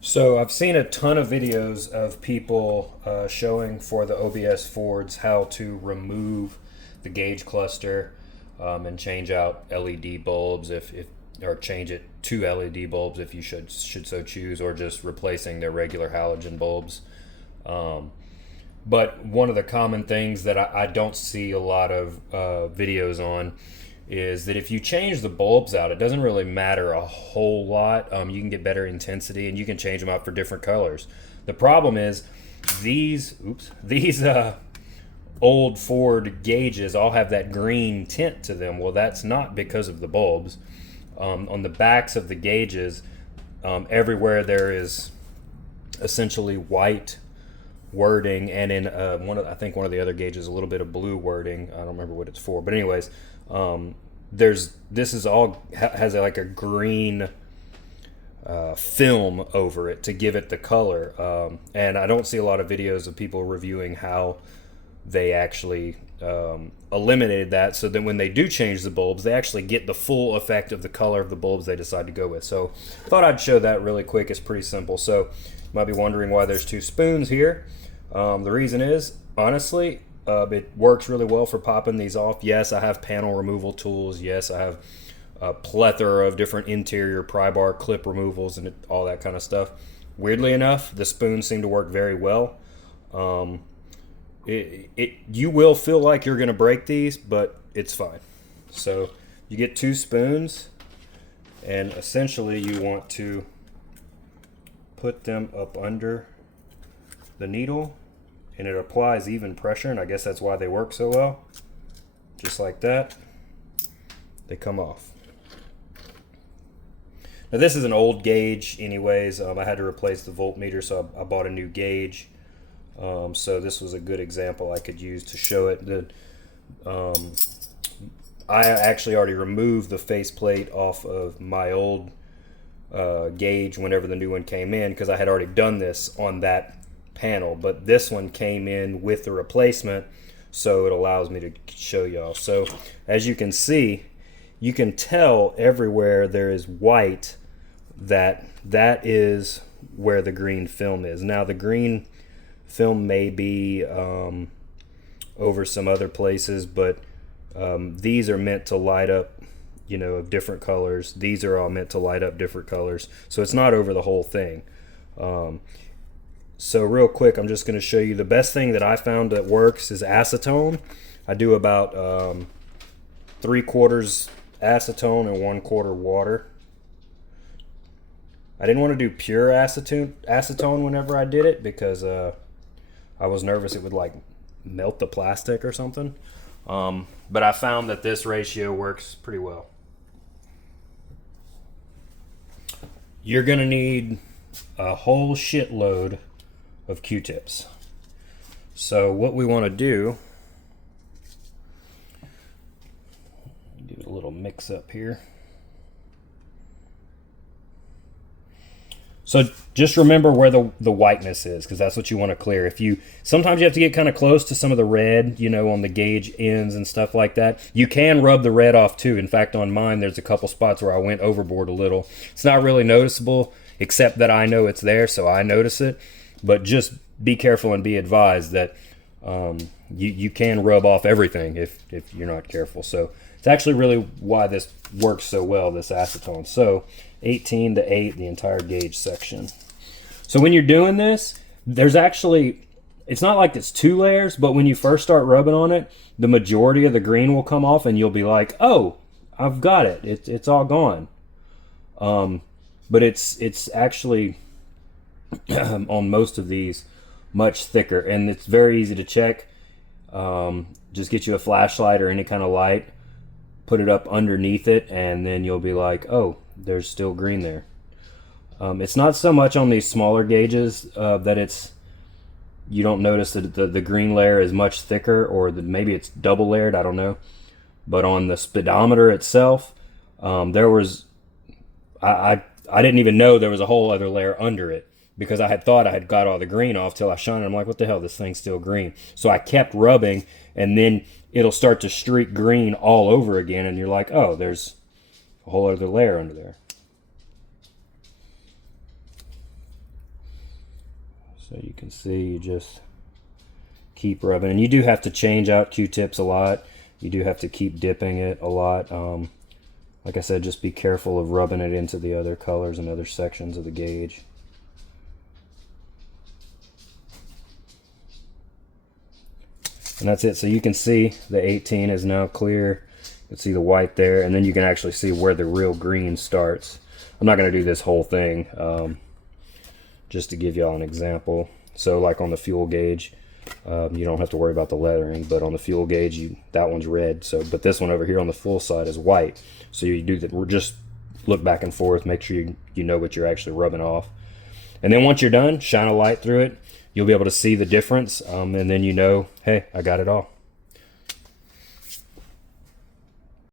So I've seen a ton of videos of people showing for the OBS Fords how to remove the gauge cluster and change out LED bulbs if or change it to LED bulbs if you should so choose, or just replacing their regular halogen bulbs. Um, but one of the common things that I don't see a lot of videos on is that if you change the bulbs out, it doesn't really matter a whole lot. You can get better intensity and you can change them out for different colors. The problem is these old Ford gauges all have that green tint to them. Well, that's not because of the bulbs. On the backs of the gauges, everywhere there is essentially white wording, and in I think one of the other gauges a little bit of blue wording. I don't remember what it's for, but anyways, this is all has like a green film over it to give it the color, and I don't see a lot of videos of people reviewing how they actually eliminated that, so then when they do change the bulbs, they actually get the full effect of the color of the bulbs they decide to go with. So thought I'd show that really quick. It's pretty simple. So you might be wondering why there's two spoons here. The reason is, honestly, it works really well for popping these off. Yes, I have panel removal tools. Yes, I have a plethora of different interior pry bar clip removals and all that kind of stuff. Weirdly enough, the spoons seem to work very well. You will feel like you're going to break these, but it's fine. So you get two spoons, and essentially you want to put them up under the needle, and it applies even pressure, and I guess that's why they work so well. Just like that, they come off. Now this is an old gauge anyways. I had to replace the voltmeter, so I bought a new gauge. So this was a good example I could use to show it. I actually already removed the faceplate off of my old gauge whenever the new one came in, because I had already done this on that panel, but this one came in with the replacement, so it allows me to show y'all. So as you can see, you can tell everywhere there is white that is where the green film is. Now the green film may be over some other places, but these are meant to light up, of different colors. These are all meant to light up different colors, so it's not over the whole thing. So real quick, I'm just going to show you the best thing that I found that works is acetone. I do about 3/4 acetone and 1/4 water. I didn't want to do pure acetone whenever I did it, because I was nervous it would like melt the plastic or something. But I found that this ratio works pretty well. You're going to need a whole shitload of Q-tips. So what we want to do a little mix up here. So just remember where the whiteness is, because that's what you want to clear. Sometimes you have to get kind of close to some of the red, on the gauge ends and stuff like that. You can rub the red off too. In fact, on mine, there's a couple spots where I went overboard a little. It's not really noticeable, except that I know it's there, so I notice it. But just be careful and be advised that you can rub off everything if you're not careful. So it's actually really why this works so well, this acetone. So 18 to 8, the entire gauge section. So when you're doing this, it's not like it's 2 layers, but when you first start rubbing on it, the majority of the green will come off, and you'll be like, oh, I've got it. It's all gone. But it's actually on most of these much thicker, and it's very easy to check. Just get you a flashlight or any kind of light, put it up underneath it, and then you'll be like, oh, there's still green there. It's not so much on these smaller gauges that you don't notice that the green layer is much thicker, or maybe it's double layered, I don't know. But on the speedometer itself, I didn't even know there was a whole other layer under it, because I had thought I had got all the green off till I shone it. I'm like, what the hell, this thing's still green. So I kept rubbing, and then it'll start to streak green all over again, and you're like, oh, there's a whole other layer under there. So you can see, you just keep rubbing. And you do have to change out Q-tips a lot. You do have to keep dipping it a lot. Like I said, just be careful of rubbing it into the other colors and other sections of the gauge. And that's it. So you can see the 18 is now clear. You can see the white there, and then you can actually see where the real green starts. I'm not going to do this whole thing, just to give y'all an example. So like on the fuel gauge, you don't have to worry about the lettering, but on the fuel gauge, that one's red. So, but this one over here on the full side is white. So you do that. Just look back and forth, make sure you know what you're actually rubbing off. And then once you're done, shine a light through it. You'll be able to see the difference, and then you know, hey, I got it all.